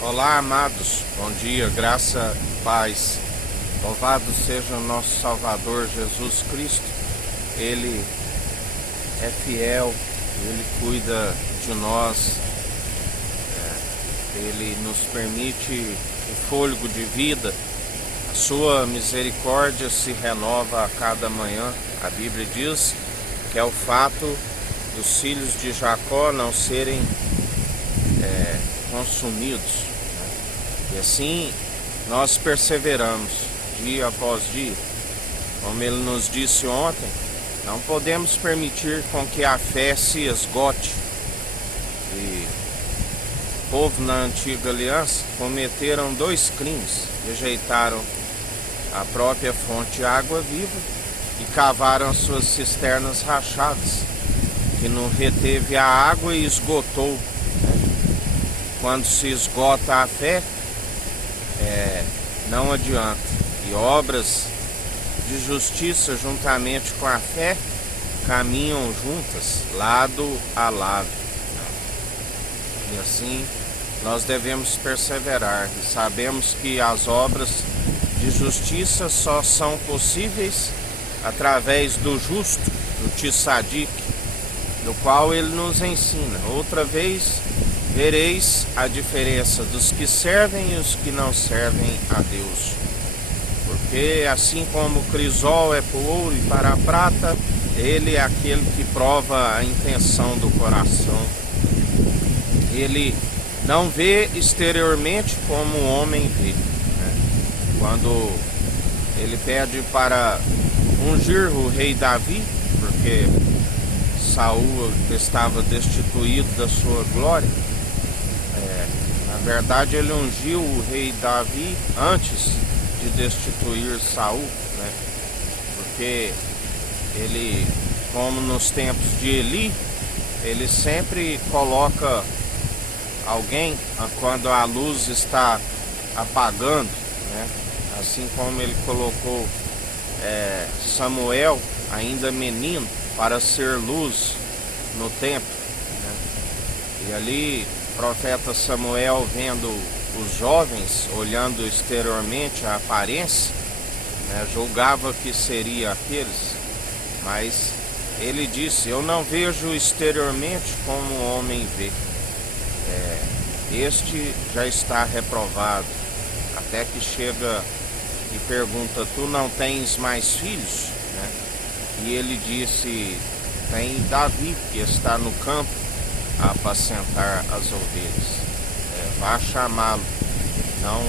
Olá, amados, bom dia, graça e paz. Louvado seja o nosso Salvador Jesus Cristo. Ele é fiel, Ele cuida de nós, Ele nos permite o fôlego de vida. A sua misericórdia se renova a cada manhã. A Bíblia diz que é o fato dos filhos de Jacó não serem consumidos. E assim nós perseveramos dia após dia. Como ele nos disse ontem, não podemos permitir com que a fé se esgote. E o povo na antiga aliança cometeram 2 crimes: rejeitaram a própria fonte de água viva e cavaram suas cisternas rachadas, que não reteve a água e esgotou. Quando se esgota a fé, não adianta. E obras de justiça juntamente com a fé caminham juntas, lado a lado. E assim nós devemos perseverar. E sabemos que as obras de justiça só são possíveis através do justo, do Tzadik, do qual ele nos ensina. Outra vez vereis a diferença dos que servem e os que não servem a Deus. Porque assim como o crisol é para o ouro e para a prata, ele é aquele que prova a intenção do coração. Ele não vê exteriormente como o homem vê. Quando ele pede para ungir o rei Davi, porque Saul estava destituído da sua glória, na verdade ele ungiu o rei Davi antes de destituir Saul, porque ele, como nos tempos de Eli, ele sempre coloca alguém quando a luz está apagando, assim como ele colocou Samuel, ainda menino, para ser luz no templo, E ali o profeta Samuel, vendo os jovens, olhando exteriormente a aparência, julgava que seria aqueles, mas ele disse: eu não vejo exteriormente como o homem vê, este já está reprovado. Até que chega e pergunta: tu não tens mais filhos? E ele disse: tem Davi, que está no campo a apacentar as ovelhas. Vá chamá-lo, não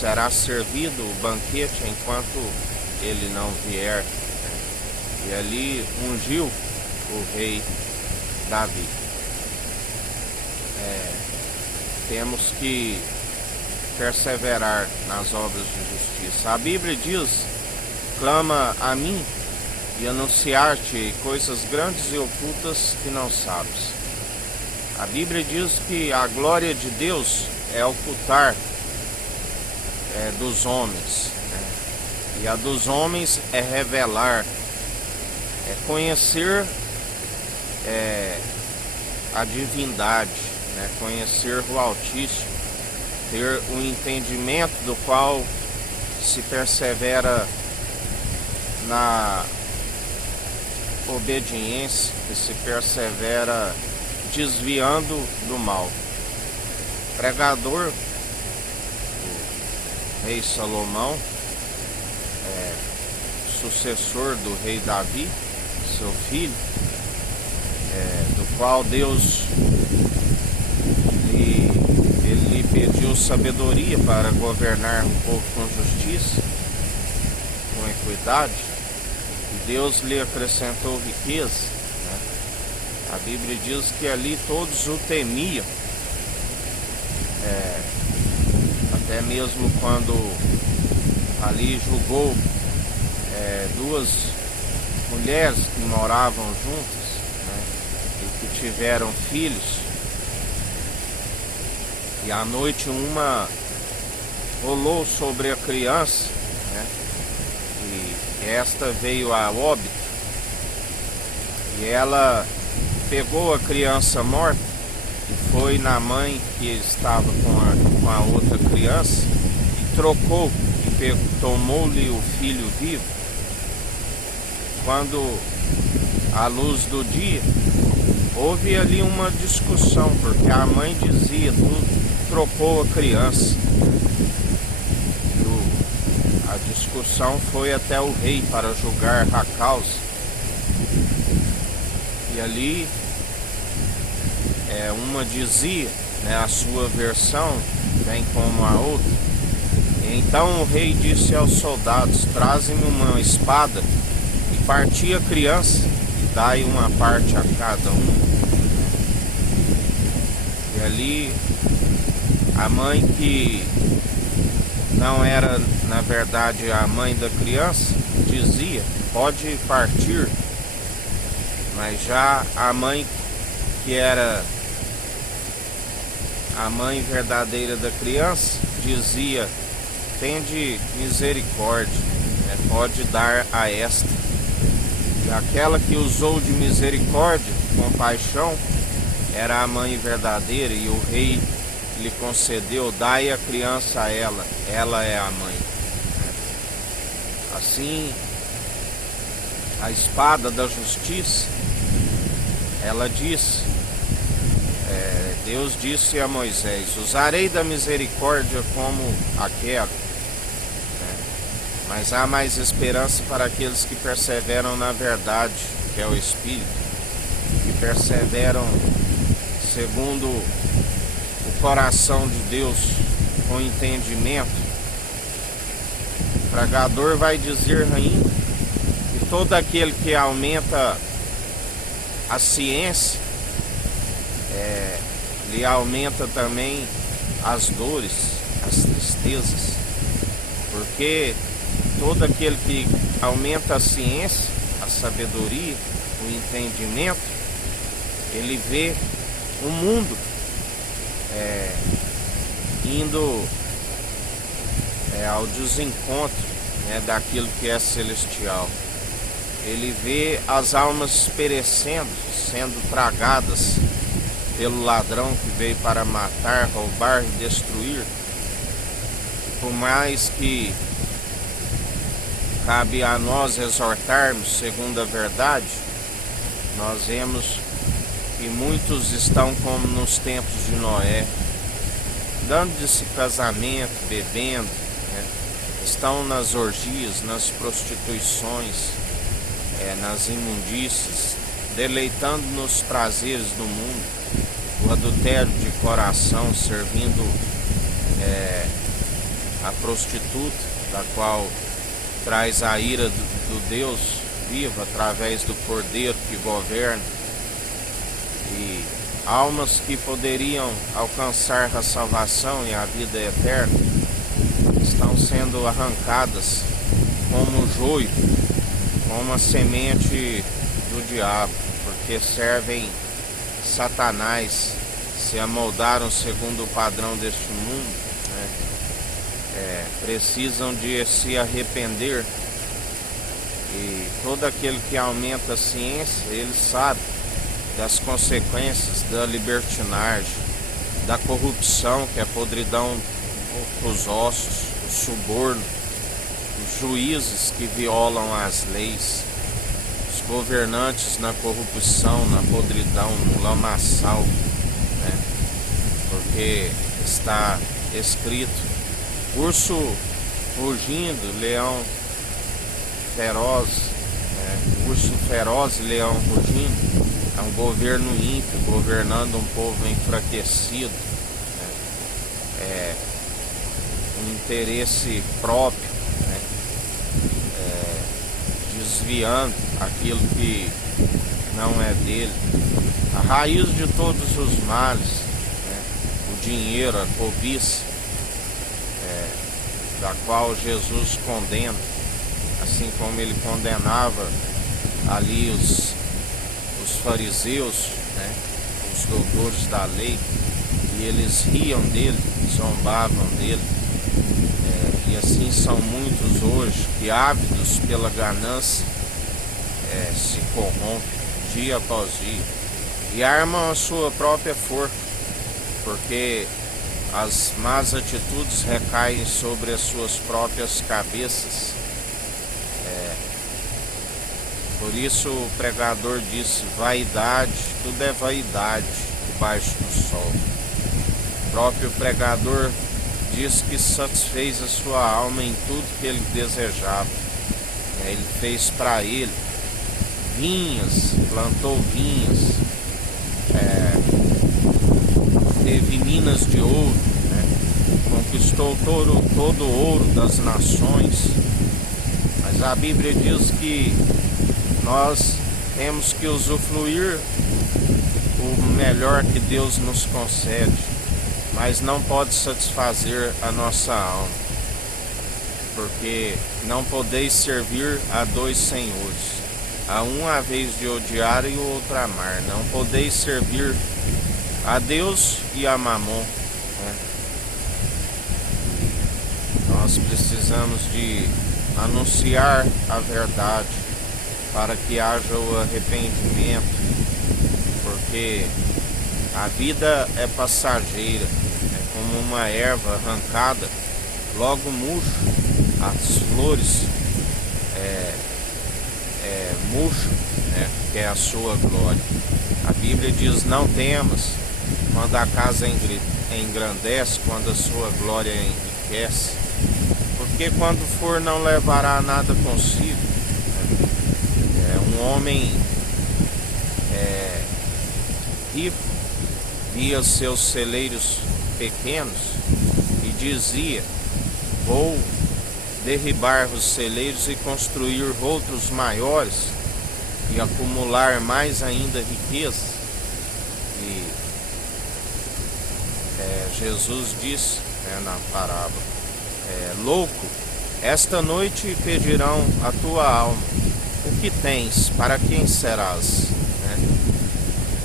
será servido o banquete enquanto ele não vier. E ali ungiu o rei Davi. Temos que perseverar nas obras de justiça. A Bíblia diz: clama a mim e anunciar-te coisas grandes e ocultas que não sabes. A Bíblia diz que a glória de Deus é ocultar dos homens, e a dos homens é revelar, é conhecer a divindade, conhecer o Altíssimo, ter o entendimento do qual se persevera na obediência, que se persevera desviando do mal. O pregador, o rei Salomão, sucessor do rei Davi, seu filho, do qual Deus lhe pediu sabedoria para governar um povo com justiça, com equidade, e Deus lhe acrescentou riqueza. A Bíblia diz que ali todos o temiam, até mesmo quando ali julgou 2 mulheres que moravam juntas, e que tiveram filhos, e à noite uma rolou sobre a criança, e esta veio a óbito, e ela pegou a criança morta e foi na mãe que estava com a outra criança e trocou e tomou-lhe o filho vivo. Quando, à luz do dia, houve ali uma discussão, porque a mãe dizia: tu trocou a criança. A discussão foi até o rei para julgar a causa. E ali uma dizia, né, a sua versão bem como a outra. E então o rei disse aos soldados: trazem-me uma espada e parti a criança e dai uma parte a cada um. E ali a mãe, que não era na verdade a mãe da criança, dizia: pode partir. Mas já a mãe, que era a mãe verdadeira da criança, dizia: tende misericórdia, né? Pode dar a esta. E aquela que usou de misericórdia, compaixão, era a mãe verdadeira, e o rei lhe concedeu: dai a criança a ela, ela é a mãe. Assim, a espada da justiça, ela disse, Deus disse a Moisés: usarei da misericórdia como aquela, mas há mais esperança para aqueles que perseveram na verdade, que é o Espírito, que perseveram segundo o coração de Deus, com entendimento. O pregador vai dizer ainda que todo aquele que aumenta a ciência, lhe aumenta também as dores, as tristezas, porque todo aquele que aumenta a ciência, a sabedoria, o entendimento, ele vê o mundo indo ao desencontro, né, daquilo que é celestial. Ele vê as almas perecendo, sendo tragadas pelo ladrão que veio para matar, roubar e destruir. Por mais que cabe a nós exortarmos segundo a verdade, nós vemos que muitos estão como nos tempos de Noé, dando-se casamento, bebendo, né? Estão nas orgias, nas prostituições, nas imundícias, deleitando nos prazeres do mundo, o adultério de coração, servindo a prostituta, da qual traz a ira do Deus vivo através do Cordeiro que governa. E almas que poderiam alcançar a salvação e a vida eterna estão sendo arrancadas como joio, como a semente do diabo, porque servem Satanás, se amoldaram segundo o padrão deste mundo, né? Precisam de se arrepender. E todo aquele que aumenta a ciência, ele sabe das consequências da libertinagem, da corrupção, que é a podridão dos ossos, o suborno, os juízes que violam as leis, os governantes na corrupção, na podridão, no lamaçal, né? Porque está escrito: urso rugindo, leão feroz, urso feroz e leão rugindo. É um governo ímpio, governando um povo enfraquecido, um interesse próprio, desviando aquilo que não é dele. A raiz de todos os males, o dinheiro, a cobiça, da qual Jesus condena, assim como ele condenava ali os fariseus, os doutores da lei, e eles riam dele, zombavam dele. E assim são muitos hoje que, ávidos pela ganância, se corrompem dia após dia e armam a sua própria forca porque as más atitudes recaem sobre as suas próprias cabeças. Por isso o pregador disse: vaidade, tudo é vaidade debaixo do sol. O próprio pregador disse que satisfez a sua alma em tudo que ele desejava. Ele fez para ele vinhas, plantou vinhas, teve minas de ouro, conquistou todo o ouro das nações. Mas a Bíblia diz que nós temos que usufruir o melhor que Deus nos concede, mas não pode satisfazer a nossa alma, porque não podeis servir a dois senhores. A um a vez de odiar e o outro amar. Não podeis servir a Deus e a Mamon. Nós precisamos de anunciar a verdade para que haja o arrependimento, porque a vida é passageira, é como uma erva arrancada, logo murcha, as flores murcham, que é a sua glória. A Bíblia diz: não temas quando a casa engrandece, quando a sua glória enriquece, porque quando for não levará nada consigo. Um homem rico via seus celeiros pequenos e dizia: vou derribar os celeiros e construir outros maiores e acumular mais ainda riqueza. E Jesus disse na parábola: louco, esta noite pedirão a tua alma. O que tens? Para quem serás?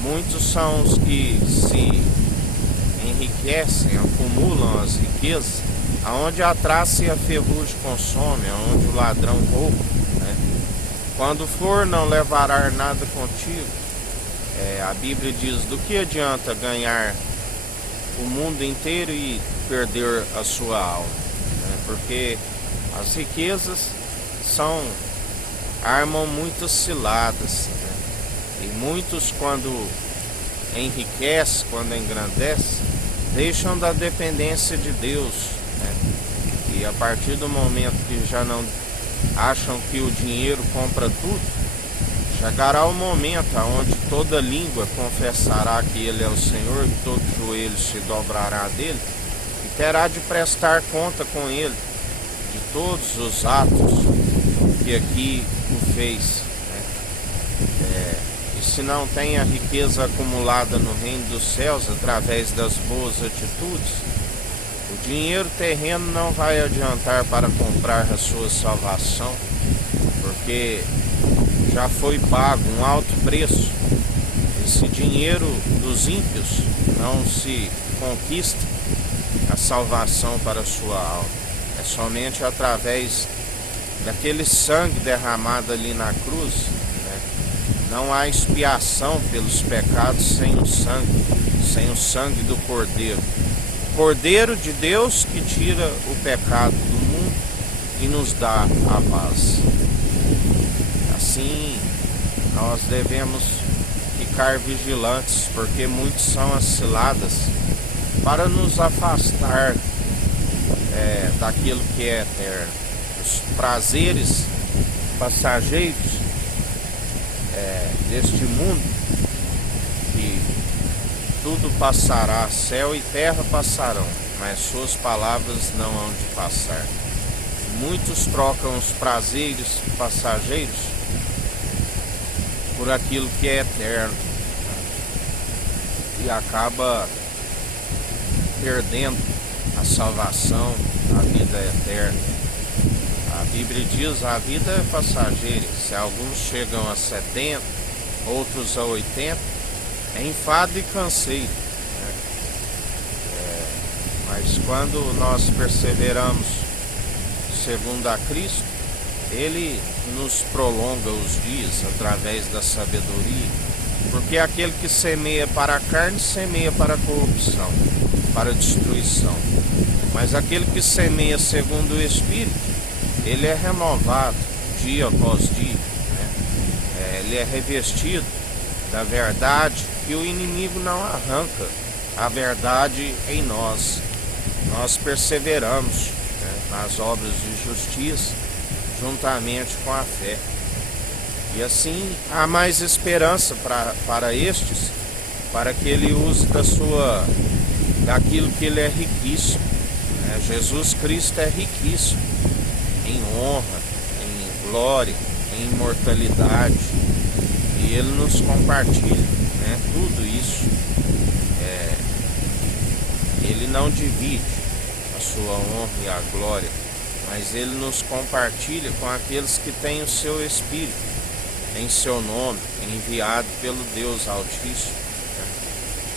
Muitos são os que se enriquecem, acumulam as riquezas, aonde a traça e a ferrugem consome, aonde o ladrão rouba. Quando for, não levará nada contigo. A Bíblia diz: do que adianta ganhar o mundo inteiro e perder a sua alma? Porque as riquezas armam muitas ciladas, e muitos, quando enriquecem, quando engrandecem, deixam da dependência de Deus, e a partir do momento que já não acham que o dinheiro compra tudo, chegará o momento onde toda língua confessará que Ele é o Senhor, que todo joelho se dobrará dele, e terá de prestar conta com Ele de todos os atos que aqui o fez. E se não tem a riqueza acumulada no reino dos céus através das boas atitudes, o dinheiro terreno não vai adiantar para comprar a sua salvação, porque já foi pago um alto preço. Esse dinheiro dos ímpios não se conquista a salvação para a sua alma. É somente através daquele sangue derramado ali na cruz. Não há expiação pelos pecados sem o sangue do Cordeiro. Cordeiro de Deus que tira o pecado do mundo e nos dá a paz. Assim, nós devemos ficar vigilantes, porque muitos são as ciladas para nos afastar daquilo que é eterno. Os prazeres passageiros deste mundo, que tudo passará, céu e terra passarão, mas suas palavras não hão de passar. Muitos trocam os prazeres passageiros por aquilo que é eterno, e acaba perdendo a salvação, a vida eterna. A Bíblia diz: a vida é passageira. Se alguns chegam a 70, outros a 80, é enfado e canseiro. Mas quando nós perseveramos segundo a Cristo, Ele nos prolonga os dias através da sabedoria, Porque aquele que semeia para a carne, semeia para a corrupção, para a destruição. Mas aquele que semeia segundo o Espírito, ele é renovado dia após dia, né? Ele é revestido da verdade, e o inimigo não arranca a verdade em nós. Nós perseveramos, né, nas obras de justiça, juntamente com a fé. E assim há mais esperança para estes, para que ele use daquilo que ele é riquíssimo, né? Jesus Cristo é riquíssimo em honra, em glória, em imortalidade, e ele nos compartilha, né, tudo isso. Ele não divide a sua honra e a glória, mas ele nos compartilha com aqueles que têm o seu Espírito em seu nome, enviado pelo Deus Altíssimo, né,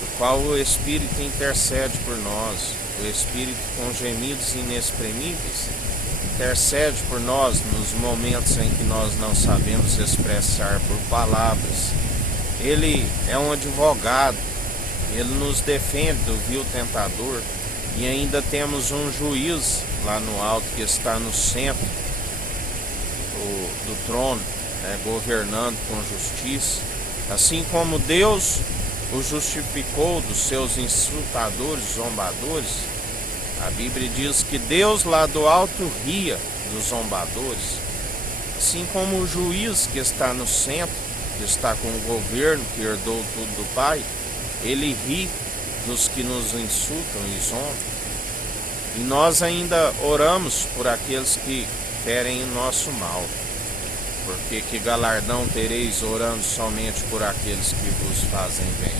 do qual o Espírito intercede por nós. O Espírito, com gemidos inexprimíveis, intercede por nós nos momentos em que nós não sabemos expressar por palavras. Ele é um advogado, ele nos defende do vil tentador, e ainda temos um juiz lá no alto que está no centro do trono, né, governando com justiça. Assim como Deus o justificou dos seus insultadores, zombadores, a Bíblia diz que Deus lá do alto ria dos zombadores. Assim como o juiz que está no centro, que está com o governo, que herdou tudo do Pai, ele ri dos que nos insultam e zombam. E nós ainda oramos por aqueles que querem o nosso mal. Porque que galardão tereis orando somente por aqueles que vos fazem bem?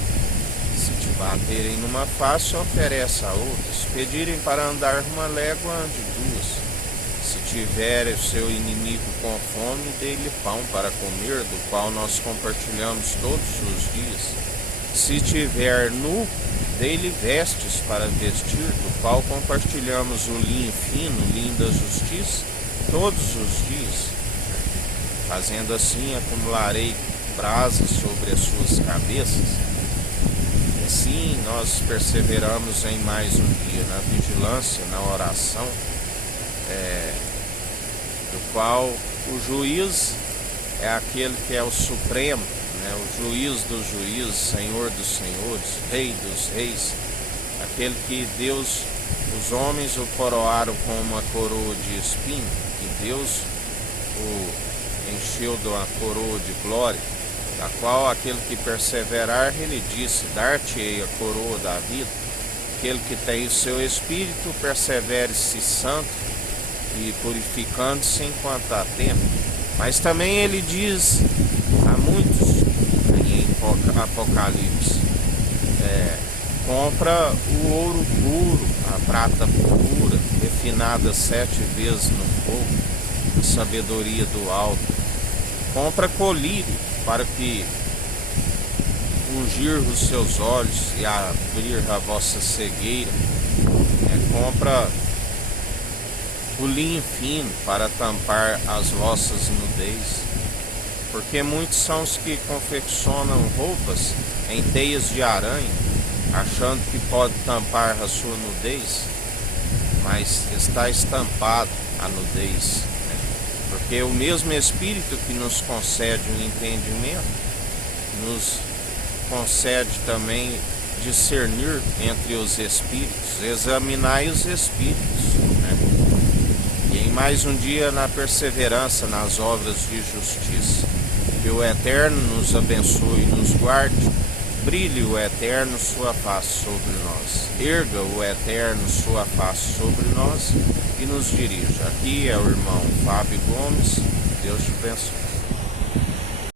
Se te baterem numa face, oferece a outra. Se pedirem para andar uma légua, ande duas. Se tiver o seu inimigo com fome, dê-lhe pão para comer, do qual nós compartilhamos todos os dias. Se tiver nu, dê-lhe vestes para vestir, do qual compartilhamos o linho fino, o linho da justiça, todos os dias. Fazendo assim, acumularei brasas sobre as suas cabeças. E assim nós perseveramos em mais um dia, na vigilância, na oração, do qual o juiz é aquele que é o supremo, né? O juiz dos juízes, Senhor dos senhores, Rei dos reis, aquele que Deus, os homens o coroaram com uma coroa de espinho, e Deus o encheu de uma coroa de glória, da qual aquele que perseverar, ele disse, dar-te-ei a coroa da vida. Aquele que tem o seu espírito, persevere-se santo e purificando-se enquanto há tempo. Mas também ele diz a muitos, em Apocalipse, compra o ouro puro, a prata pura, refinada 7 vezes no fogo, a sabedoria do alto. Compra colírio, para que ungir os seus olhos e abrir a vossa cegueira. Compra o linho fino, para tampar as vossas nudez. Porque muitos são os que confeccionam roupas em teias de aranha, achando que pode tampar a sua nudez, mas está estampado a nudez. Porque o mesmo Espírito que nos concede o entendimento, nos concede também discernir entre os Espíritos, examinai os Espíritos, né? E em mais um dia na perseverança nas obras de justiça. Que o Eterno nos abençoe e nos guarde, brilhe o Eterno sua face sobre nós, erga o Eterno sua face sobre nós e nos dirija. Aqui é o irmão Fábio Gomes, Deus te abençoe.